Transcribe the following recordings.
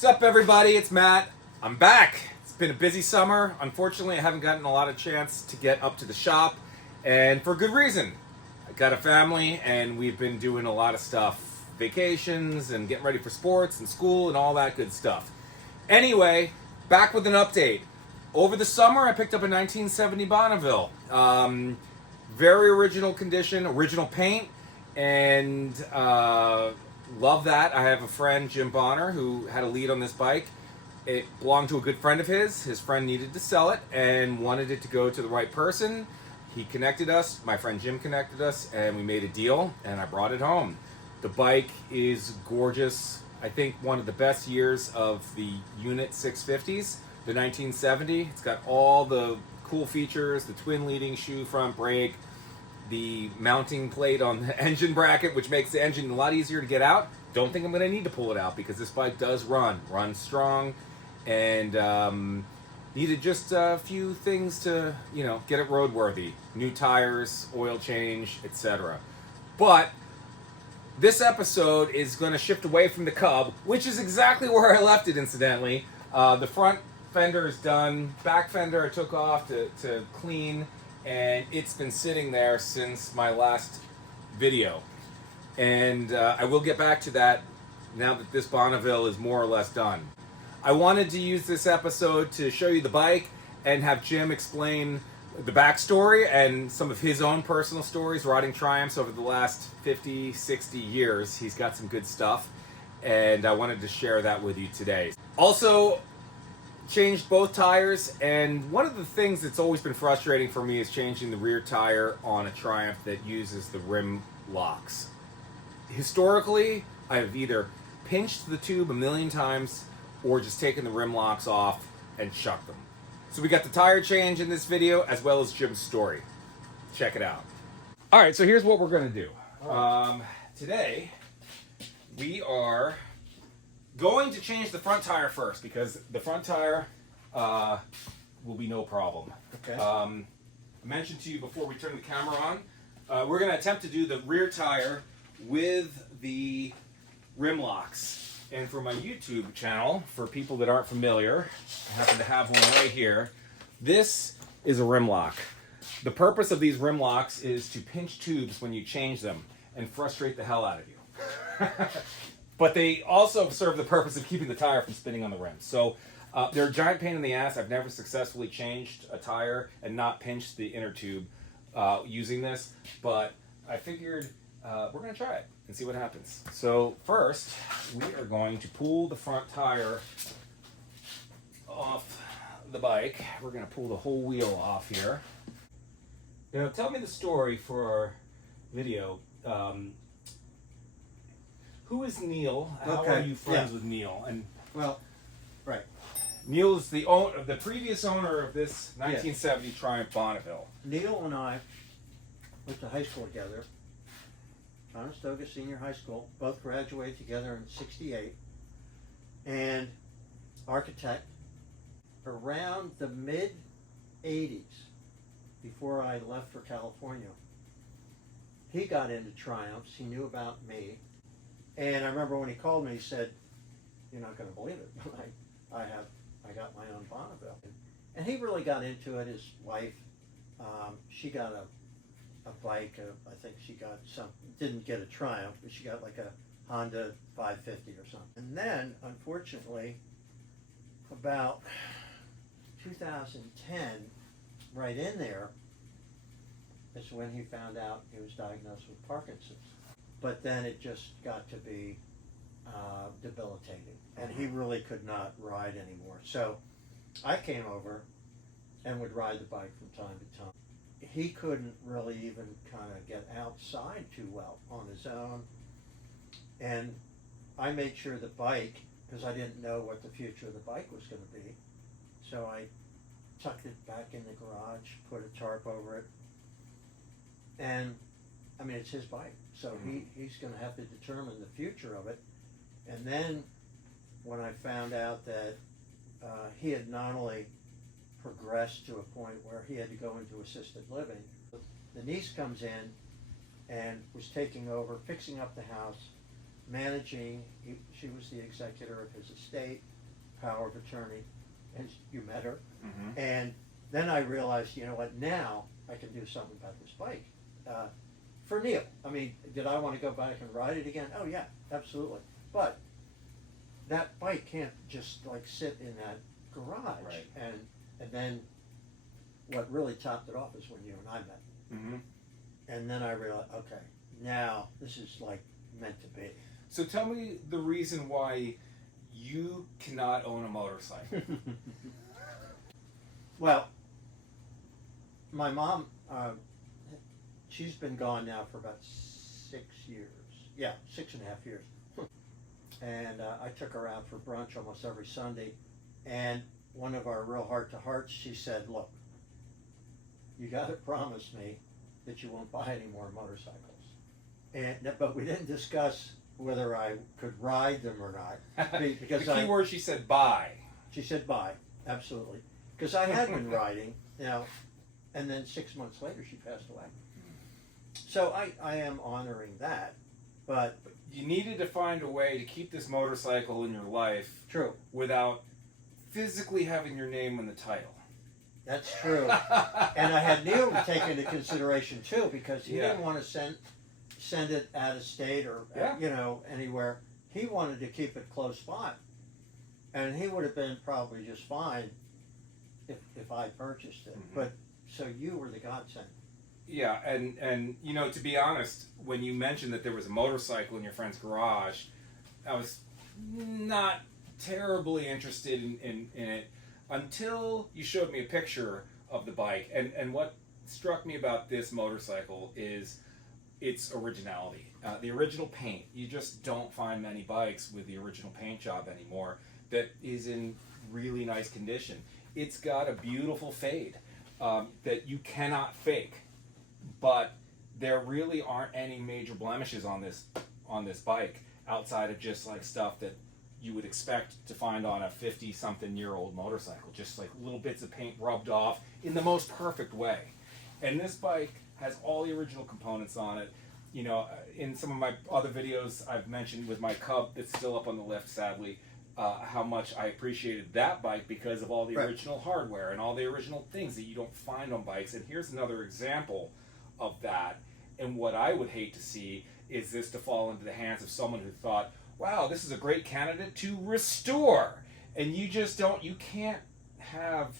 What's up, everybody? It's Matt. I'm back. It's been a busy summer. Unfortunately, I haven't gotten a lot of chance to get up to the shop, and for good reason. I got a family, and we've been doing a lot of stuff. Vacations, and getting ready for sports, and school, and all that good stuff. Anyway, back with an update. Over the summer, I picked up a 1970 Bonneville. Very original condition, original paint, and love that. I have a friend, Jim Bonner, who had a lead on this bike. It belonged to a good friend of his. His friend needed to sell it and wanted it to go to the right person. He connected us, my friend Jim connected us, and we made a deal, and I brought it home. The bike is gorgeous. I think one of the best years of the Unit 650s, the 1970. It's got all the cool features, the twin leading shoe front brake, the mounting plate on the engine bracket, which makes the engine a lot easier to get out. Don't think I'm going to need to pull it out because this bike does run strong, and needed just a few things to, get it roadworthy. New tires, oil change, etc. But this episode is going to shift away from the Cub, which is exactly where I left it, incidentally. The front fender is done. Back fender I took off to clean, and it's been sitting there since my last video. And I will get back to that now that this Bonneville is more or less done. I wanted to use this episode to show you the bike and have Jim explain the backstory and some of his own personal stories riding Triumphs over the last 50, 60 years. He's got some good stuff, and I wanted to share that with you today. Also, changed both tires, and one of the things that's always been frustrating for me is changing the rear tire on a Triumph that uses the rim locks. Historically, I've either pinched the tube a million times or just taken the rim locks off and chucked them. So we got the tire change in this video as well as Jim's story. Check it out. All right, so here's what we're gonna do. Today, we are going to change the front tire first because the front tire will be no problem. Okay. I mentioned to you before we turn the camera on, we're going to attempt to do the rear tire with the rim locks. And for my YouTube channel, for people that aren't familiar, I happen to have one right here. This is a rim lock. The purpose of these rim locks is to pinch tubes when you change them and frustrate the hell out of you. But they also serve the purpose of keeping the tire from spinning on the rim. So they're a giant pain in the ass. I've never successfully changed a tire and not pinched the inner tube using this. But I figured we're going to try it and see what happens. So first, we are going to pull the front tire off the bike. We're going to pull the whole wheel off here. Now, tell me the story for our video. Who is Neal? How are you friends with Neal? And Right. Neal is the previous owner of this 1970 Triumph Bonneville. Neal and I went to high school together. Conestoga Senior High School. Both graduated together in '68. And architect. Around the mid-'80s, before I left for California, he got into Triumphs. He knew about me. And I remember when he called me, he said, "You're not going to believe it, but I got my own Bonneville." And he really got into it. His wife, she got a bike. I think she got didn't get a Triumph, but she got like a Honda 550 or something. And then, unfortunately, about 2010, right in there, is when he found out he was diagnosed with Parkinson's. But then it just got to be debilitating, and he really could not ride anymore. So I came over and would ride the bike from time to time. He couldn't really even kind of get outside too well on his own, and I made sure the bike, because I didn't know what the future of the bike was going to be, so I tucked it back in the garage, put a tarp over it, and I mean, it's his bike, so he's going to have to determine the future of it. And then when I found out that he had not only progressed to a point where he had to go into assisted living, the niece comes in and was taking over, fixing up the house, managing. She was the executor of his estate, power of attorney, and you met her. Mm-hmm. And then I realized, you know what? Now I can do something about this bike. For Neal, I mean, did I want to go back and ride it again? Oh yeah, absolutely. But that bike can't just like sit in that garage. Right. And then what really topped it off is when you and I met. Mm-hmm. And then I realized, okay, now this is like meant to be. So tell me the reason why you cannot own a motorcycle. Well, my mom, she's been gone now for about 6 years. Yeah, 6.5 years. And I took her out for brunch almost every Sunday. And one of our real heart-to-hearts, she said, look, you got to promise me that you won't buy any more motorcycles. But we didn't discuss whether I could ride them or not. Because the key word she said, buy. She said buy, absolutely. Because I had been riding, you know, and then 6 months later she passed away. So I am honoring that, but You needed to find a way to keep this motorcycle in your life true. without physically having your name in the title. That's true. And I had Neal to take into consideration too, because he Yeah. didn't want to send it out of state or Yeah. you know, anywhere. He wanted to keep it close by, and he would have been probably just fine if I purchased it. Mhm. But so you were the godsend. Yeah, and you know, to be honest, when you mentioned that there was a motorcycle in your friend's garage, I was not terribly interested in it until you showed me a picture of the bike. And what struck me about this motorcycle is its originality. The original paint. You just don't find many bikes with the original paint job anymore that is in really nice condition. It's got a beautiful fade that you cannot fake. But there really aren't any major blemishes on this bike outside of just like stuff that you would expect to find on a 50-something-year-old motorcycle, just like little bits of paint rubbed off in the most perfect way. And this bike has all the original components on it. You know, in some of my other videos I've mentioned with my Cub that's still up on the lift, sadly, how much I appreciated that bike because of all the Right. original hardware and all the original things that you don't find on bikes. And here's another example of that. And what I would hate to see is this to fall into the hands of someone who thought, wow, this is a great candidate to restore. And you just don't, you can't have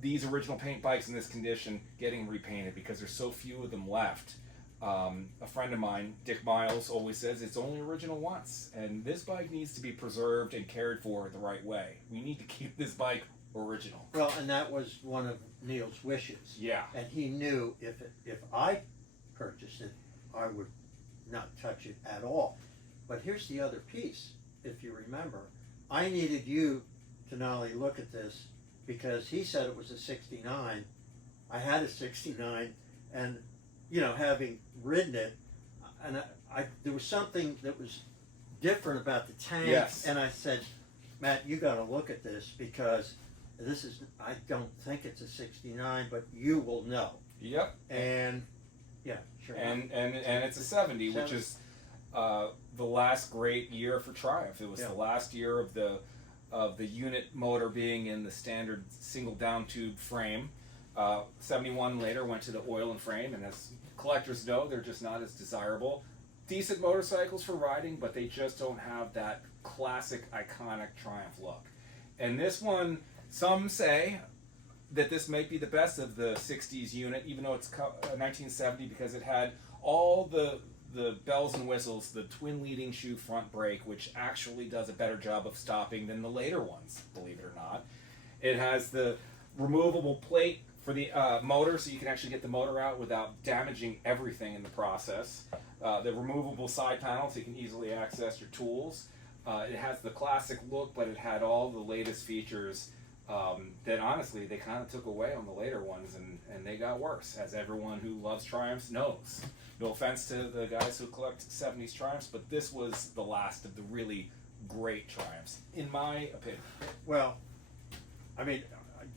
these original paint bikes in this condition getting repainted because there's so few of them left. A friend of mine, Dick Miles, always says it's only original once. And this bike needs to be preserved and cared for the right way. We need to keep this bike original. Well, and that was one of Neal's wishes. Yeah. And he knew if I purchased it, I would not touch it at all. But here's the other piece, if you remember. I needed you to not only look at this, because he said it was a 69. I had a 69, and, you know, having ridden it, and I there was something that was different about the tank. Yes. And I said, Matt, you got to look at this, because this is, I don't think it's a 69, but you will know. Yep. And yeah, sure. And it's a 70, which is the last great year for Triumph. It was Yeah. the last year of the unit motor being in the standard single down tube frame. 71 later went to the oil and frame, and as collectors know, they're just not as desirable. Decent motorcycles for riding, but they just don't have that classic, iconic Triumph look. And this one, some say that this might be the best of the 60s unit, even though it's 1970, because it had all the bells and whistles, the twin leading shoe front brake, which actually does a better job of stopping than the later ones, believe it or not. It has the removable plate for the motor, so you can actually get the motor out without damaging everything in the process. The removable side panel, so you can easily access your tools. It has the classic look, but it had all the latest features that honestly they kind of took away on the later ones, and they got worse, as everyone who loves Triumphs knows. No offense to the guys who collect 70s Triumphs, but this was the last of the really great Triumphs, in my opinion. Well, I mean,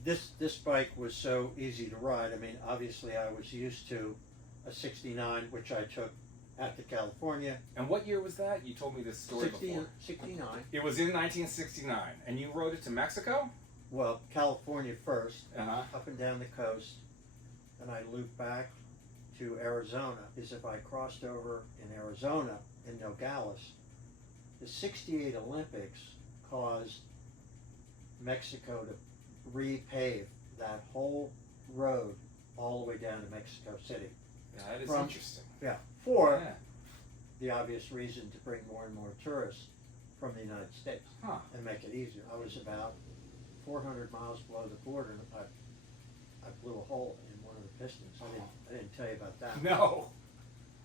this bike was so easy to ride. I mean, obviously I was used to a 69, which I took out to California. And what year was that? You told me this story before. 69. It was in 1969, and you rode it to Mexico? Well, California first, Uh-huh. up and down the coast, and I looped back to Arizona. Is if I crossed over in Arizona, in Nogales, the 68 Olympics caused Mexico to repave that whole road all the way down to Mexico City. Yeah, that is From- interesting. Yeah, for Yeah. the obvious reason to bring more and more tourists from the United States Huh. and make it easier. I was about 400 miles below the border, and I blew a hole in one of the pistons. I didn't tell you about that. No.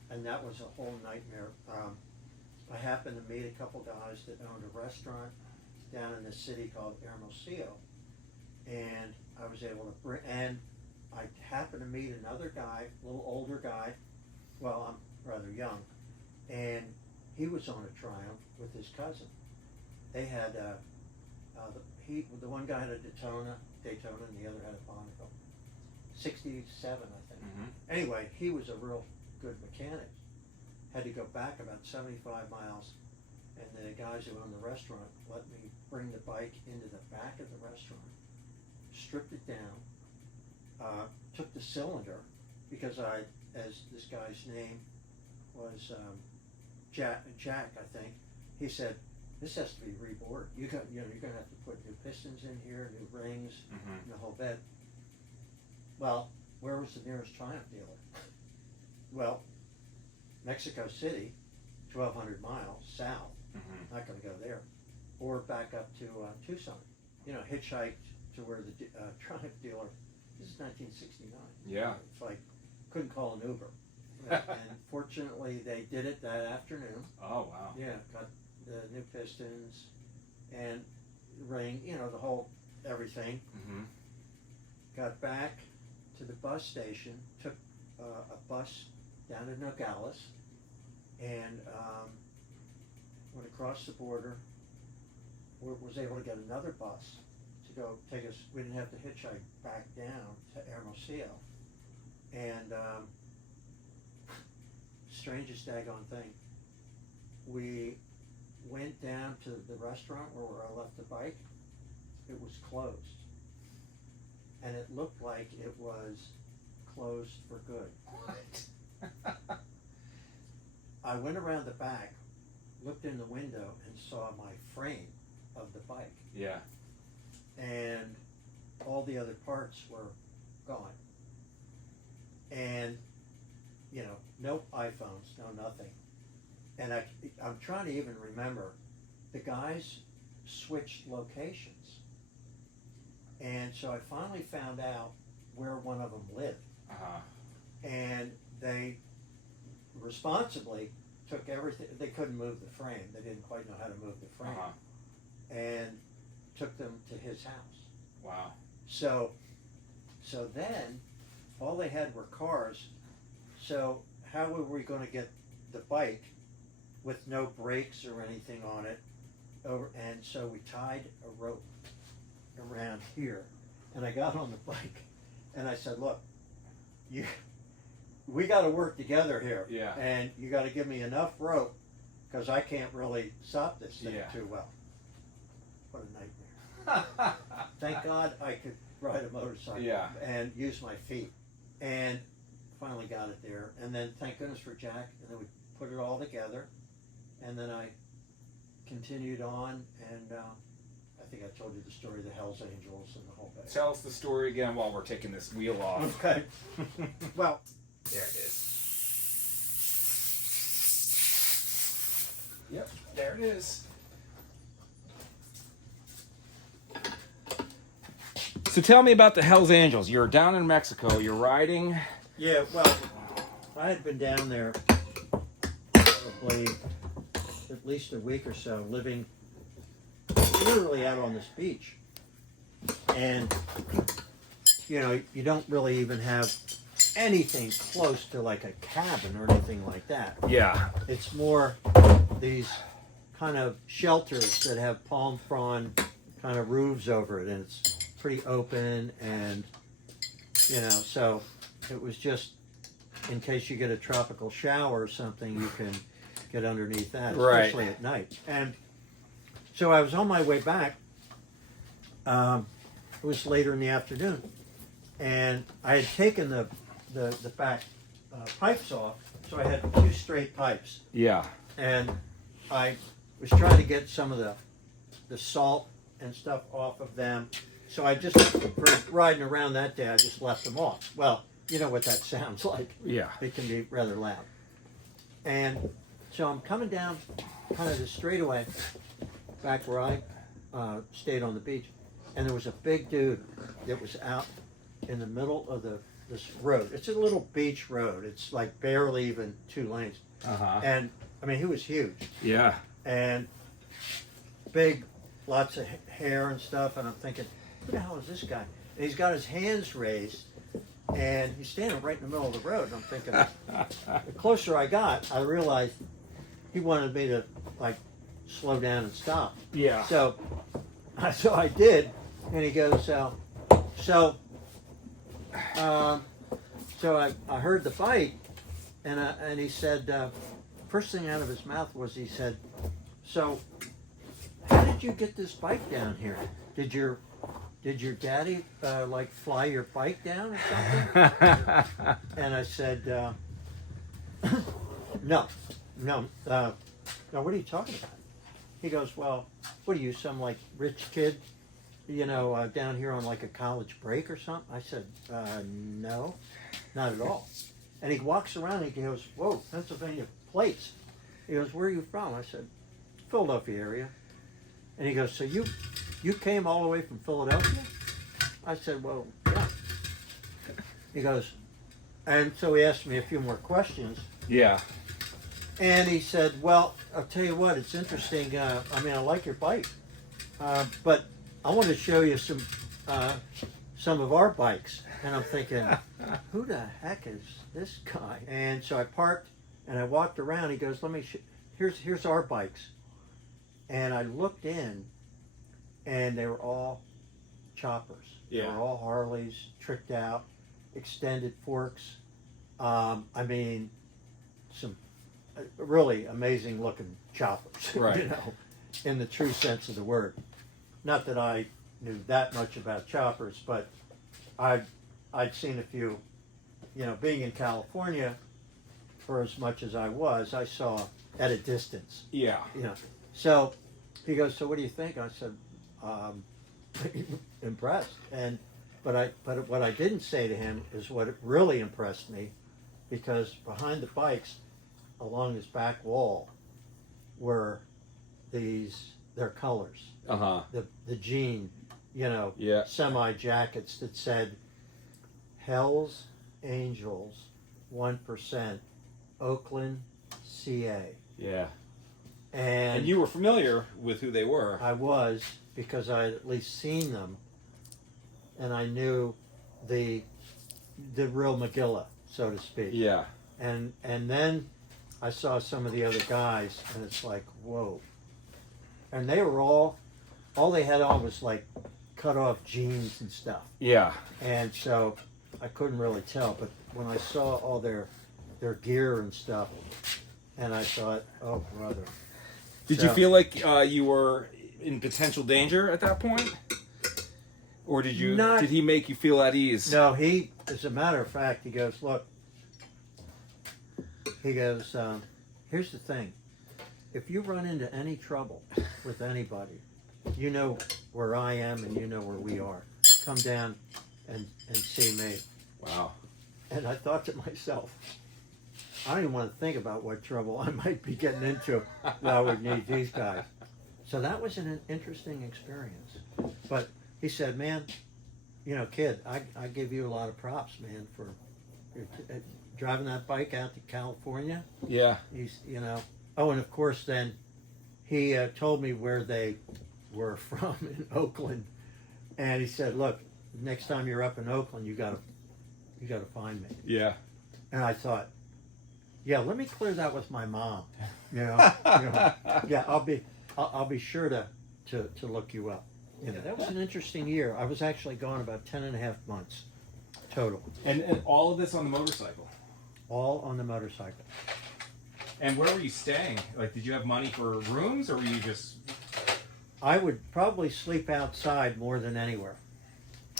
And that was a whole nightmare. I happened to meet a couple guys that owned a restaurant down in this city called Hermosillo, and I was able to bring. And I happened to meet another guy, a little older guy. Well, I'm rather young, and he was on a Triumph with his cousin. They had the one guy had a Daytona, and the other had a Bonneville. 67, I think. Mm-hmm. Anyway, he was a real good mechanic. Had to go back about 75 miles, and the guys who owned the restaurant let me bring the bike into the back of the restaurant, stripped it down, took the cylinder, because as this guy's name was Jack, I think, he said, this has to be rebored. You're gonna have to put new pistons in here, new rings, Mm-hmm. and the whole bit. Well, where was the nearest Triumph dealer? Well, Mexico City, 1,200 miles south. Mm-hmm. Not going to go there, or back up to Tucson. Hitchhiked to where the Triumph dealer. This is 1969. Yeah. It's like couldn't call an Uber, and fortunately they did it that afternoon. Oh, wow. Yeah, got the new pistons and ring. The whole everything. Mm-hmm. Got back to the bus station, took a bus down to Nogales, and went across the border. Was able to get another bus to go take us. We didn't have to hitchhike back down to Hermosillo. And strangest daggone thing, we went down to the restaurant where I left the bike. It was closed. And it looked like it was closed for good. What? I went around the back, looked in the window, and saw my frame of the bike. Yeah. And all the other parts were gone. And, no iPhones, no nothing. And I'm trying to even remember, the guys switched locations. And so I finally found out where one of them lived. Uh-huh. And they responsibly took everything. They couldn't move the frame. They didn't quite know how to move the frame. Uh-huh. And took them to his house. Wow. So then all they had were cars. So how were we going to get the bike with no brakes or anything on it over? And so we tied a rope around here, and I got on the bike, and I said, "Look, we got to work together here, Yeah. and you got to give me enough rope because I can't really stop this thing Yeah. too well." What a nightmare! Thank God I could ride a motorcycle Yeah. and use my feet, and finally got it there. And then thank goodness for Jack, and then we put it all together, and then I continued on, and I think I told you the story of the Hells Angels and the whole bit. Tell us the story again while we're taking this wheel off. Okay. Well, There it is. Yep, there it is. So tell me about the Hells Angels. You're down in Mexico. You're riding. yeah, well, I had been down there probably at least a week or so, living literally out on this beach. And, you don't really even have anything close to like a cabin or anything like that. Yeah. It's more these kind of shelters that have palm frond kind of roofs over it, and it's pretty open, and so it was just in case you get a tropical shower or something, you can get underneath that, Right. especially at night. And so I was on my way back. It was later in the afternoon, and I had taken the back pipes off, so I had 2 straight pipes, Yeah. and I was trying to get some of the salt and stuff off of them. So I just, for riding around that day, I just left them off. Well, you know what that sounds like. Yeah. It can be rather loud. And so I'm coming down kind of the straightaway back where I stayed on the beach, and there was a big dude that was out in the middle of this road. It's a little beach road. It's like barely even 2 lanes. Uh-huh. And I mean, he was huge Yeah. and big, lots of hair and stuff. And I'm thinking, who the hell is this guy? And he's got his hands raised, and he's standing right in the middle of the road. And I'm thinking, the closer I got, I realized he wanted me to like slow down and stop. Yeah. So I did, and he goes, so I heard the fight, and he said, first thing out of his mouth was, he said, so how did you get this bike down here? Did your daddy like fly your bike down or something? And I said, no. What are you talking about? He goes, well, what are you, some like rich kid, down here on like a college break or something? I said, no, not at all. And he walks around and he goes, whoa, Pennsylvania plates. He goes, where are you from? I said, Philadelphia area. And he goes, so you came all the way from Philadelphia? I said, well, yeah. He goes, and so he asked me a few more questions. Yeah. And he said, well, I'll tell you what, it's interesting. I mean, I like your bike, but I want to show you some of our bikes. And I'm thinking, who the heck is this guy? And so I parked and I walked around. He goes, let me, here's our bikes. And I looked in, and they were all choppers. Yeah. They were all Harleys, tricked out, extended forks. I mean, some really amazing looking choppers, Right. In the true sense of the word. Not that I knew that much about choppers, but I'd seen a few, being in California for as much as I saw at a distance, Yeah. So he goes, so what do you think? I said, impressed. But what I didn't say to him is what really impressed me, because behind the bikes, along this back wall, were their colors. Uh-huh. The jean, Yeah. semi jackets that said Hell's Angels 1% Oakland, CA. Yeah. And And you were familiar with who they were. I was, because I had at least seen them, and I knew the real McGilla, so to speak. Yeah. And then I saw some of the other guys, and it's like, whoa. And they were all they had on was like cut off jeans and stuff. Yeah. And so I couldn't really tell, but when I saw all their gear and stuff, and I thought, oh brother. Did you feel like you were in potential danger at that point? Or did he make you feel at ease? No, he, as a matter of fact, he goes, look, he goes, here's the thing. If you run into any trouble with anybody, you know where I am and you know where we are. Come down and see me. Wow. And I thought to myself, I don't even want to think about what trouble I might be getting into that I would need these guys. So that was an interesting experience. But he said, man, kid, I give you a lot of props, man, for driving that bike out to California. Yeah. Oh, and of course then he told me where they were from in Oakland. And he said, look, next time you're up in Oakland, you gotta find me. Yeah. And I thought, yeah, let me clear that with my mom. Yeah, I'll be sure to look you up. That was an interesting year. I was actually gone about 10 and a half months total. And all of this on the motorcycle? all on the motorcycle. And where were you staying? Like, did you have money for rooms, or were you just... I would probably sleep outside more than anywhere.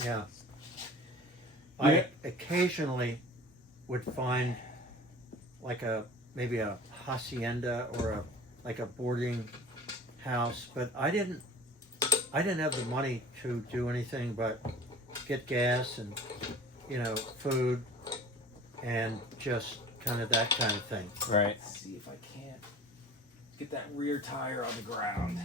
Yeah. I Yeah. occasionally would find like maybe a hacienda or like a boarding house, but I didn't have the money to do anything but get gas and, food and just kind of that kind of thing. Right. Let's see if I can't get that rear tire on the ground.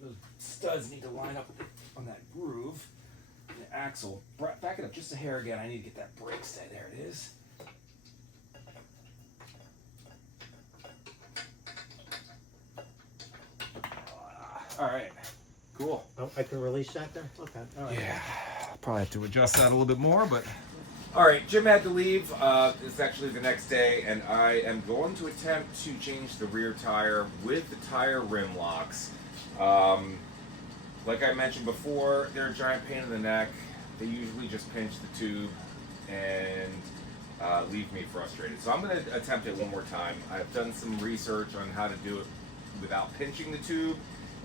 Those studs need to line up on that groove. The axle. Back it up just a hair again. I need to get that brake stay. There it is. All right. Cool. Oh, I can release that then? Okay. All right. Yeah. I'll probably have to adjust that a little bit more, but... All right, Jim had to leave. It's actually the next day, and I am going to attempt to change the rear tire with the tire rim locks. Like I mentioned before, they're a giant pain in the neck. They usually just pinch the tube and leave me frustrated. So I'm going to attempt it one more time. I've done some research on how to do it without pinching the tube,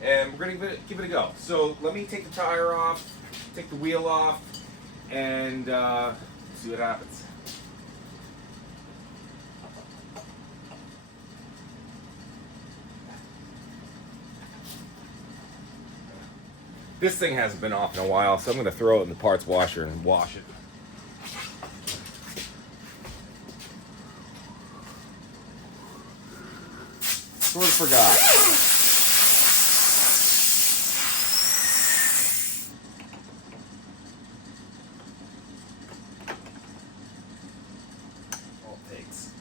and we're going to give it a go. So let me take the tire off, take the wheel off, and see what happens. This thing hasn't been off in a while, so I'm going to throw it in the parts washer and wash it. Sort of forgot. All it takes.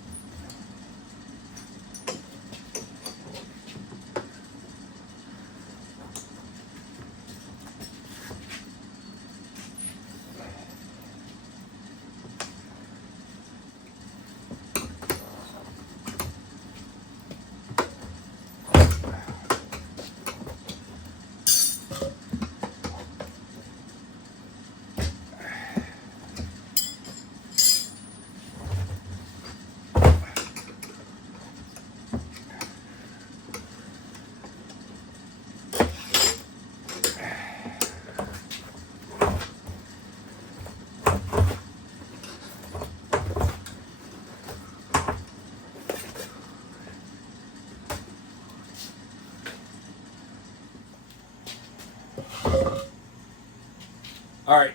All right,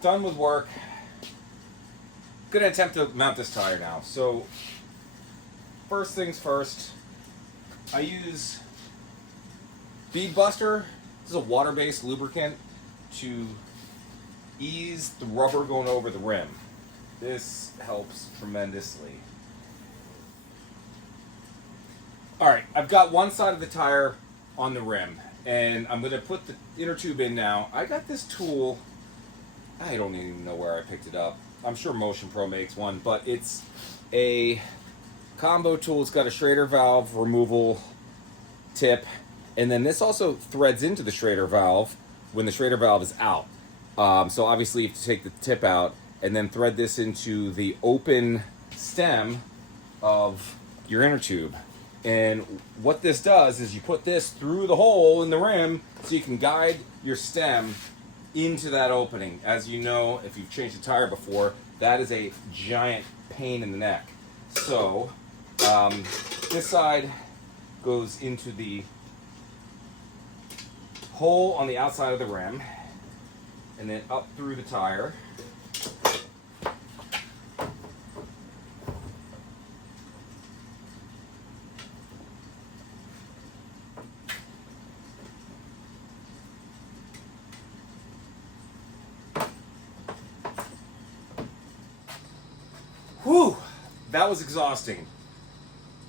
done with work. Gonna attempt to mount this tire now. So, first things first, I use Bead Buster. This is a water-based lubricant to ease the rubber going over the rim. This helps tremendously. All right, I've got one side of the tire on the rim, and I'm gonna put the inner tube in now. I got this tool. I don't even know where I picked it up. I'm sure Motion Pro makes one, but it's a combo tool. It's got a Schrader valve removal tip, and then this also threads into the Schrader valve when the Schrader valve is out. So obviously you have to take the tip out and then thread this into the open stem of your inner tube. And what this does is you put this through the hole in the rim so you can guide your stem into that opening. As you know, if you've changed a tire before, that is a giant pain in the neck. So this side goes into the hole on the outside of the rim and then up through the tire. Whew, that was exhausting.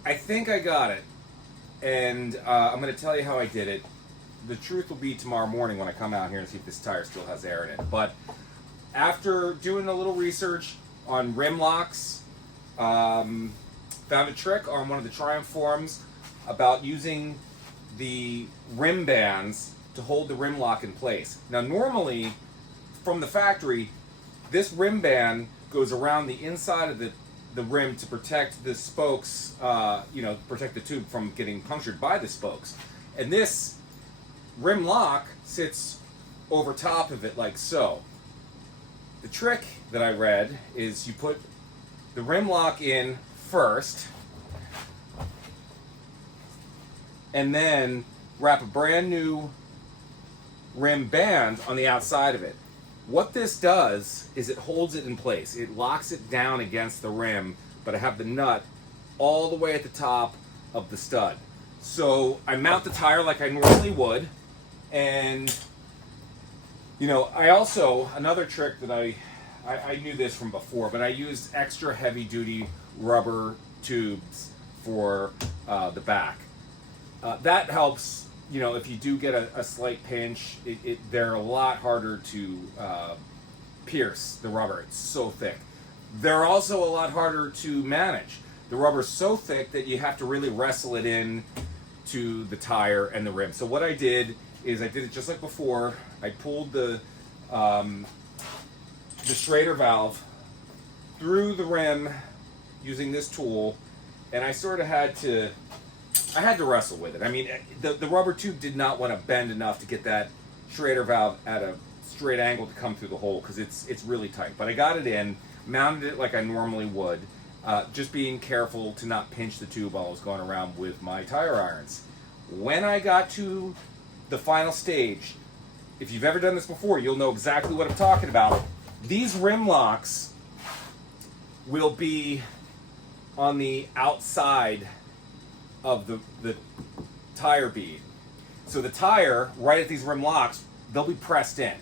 I think I got it, and I'm going to tell you how I did it. The truth will be tomorrow morning when I come out here and see if this tire still has air in it. But after doing a little research on rim locks, found a trick on one of the Triumph forums about using the rim bands to hold the rim lock in place. Now normally, from the factory, this rim band goes around the inside of the rim to protect the spokes, protect the tube from getting punctured by the spokes. And this rim lock sits over top of it like so. The trick that I read is you put the rim lock in first, and then wrap a brand new rim band on the outside of it. What this does is it holds it in place. It locks it down against the rim, but I have the nut all the way at the top of the stud. So I mount the tire like I normally would, and I also, another trick that I knew this from before, but I used extra heavy duty rubber tubes for the back. That helps, if you do get a slight pinch, they're a lot harder to pierce the rubber. It's so thick. They're also a lot harder to manage. The rubber's so thick that you have to really wrestle it in to the tire and the rim. So what I did is I did it just like before. I pulled the Schrader valve through the rim using this tool, and I sort of had to wrestle with it. I mean, the rubber tube did not want to bend enough to get that Schrader valve at a straight angle to come through the hole, because it's really tight. But I got it in, mounted it like I normally would, just being careful to not pinch the tube while I was going around with my tire irons. When I got to the final stage, if you've ever done this before, you'll know exactly what I'm talking about. These rim locks will be on the outside of the tire bead. So the tire, right at these rim locks, they'll be pressed in.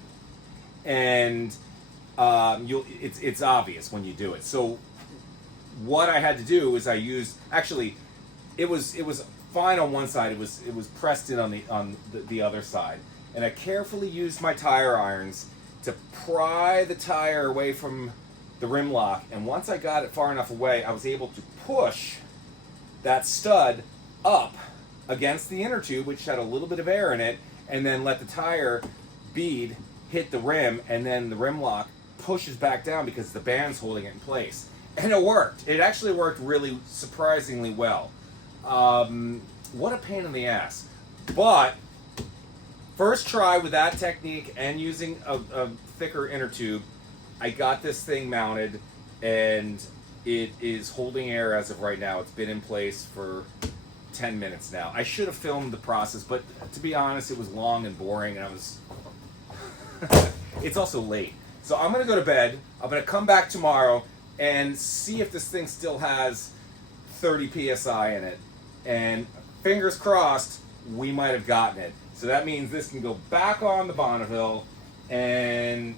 And it's obvious when you do it. So what I had to do is I used, actually, it was fine on one side, it was pressed in on the other side. And I carefully used my tire irons to pry the tire away from the rim lock. And once I got it far enough away, I was able to push that stud up against the inner tube, which had a little bit of air in it, and then let the tire bead hit the rim, and then the rim lock pushes back down because the band's holding it in place. And it worked. It actually worked really surprisingly well. What a pain in the ass. But first try with that technique and using a thicker inner tube, I got this thing mounted, and it is holding air as of right now. It's been in place for 10 minutes now. I should have filmed the process, but to be honest, it was long and boring, and I was it's also late. So I'm gonna go to bed. I'm gonna come back tomorrow and see if this thing still has 30 psi in it, and fingers crossed we might have gotten it. So that means this can go back on the Bonneville, and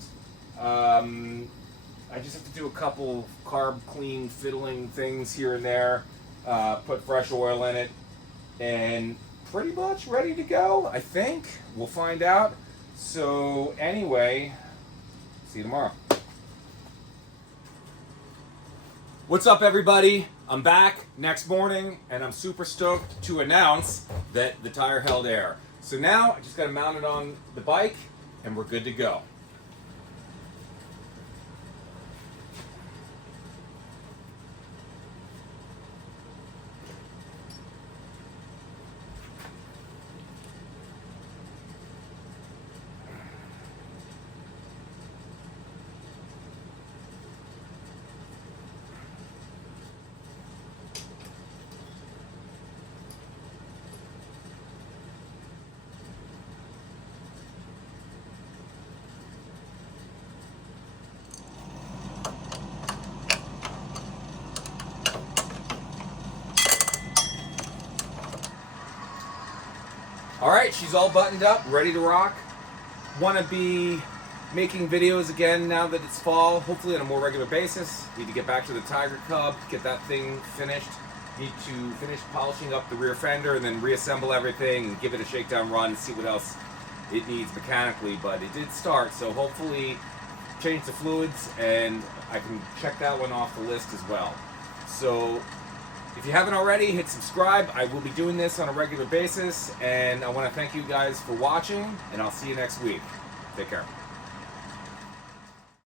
I just have to do a couple carb clean fiddling things here and there, put fresh oil in it, and pretty much ready to go, I think. We'll find out. So anyway, see you tomorrow. What's up, everybody? I'm back next morning, and I'm super stoked to announce that the tire held air. So now I just got to mount it on the bike, and we're good to go. All right, she's all buttoned up, ready to rock. Want to be making videos again now that it's fall, hopefully on a more regular basis. Need to get back to the Tiger Cub, get that thing finished. Need to finish polishing up the rear fender and then reassemble everything and give it a shakedown run and see what else it needs mechanically. But it did start, so hopefully change the fluids, and I can check that one off the list as well. So if you haven't already, hit subscribe. I will be doing this on a regular basis, and I want to thank you guys for watching, and I'll see you next week. Take care.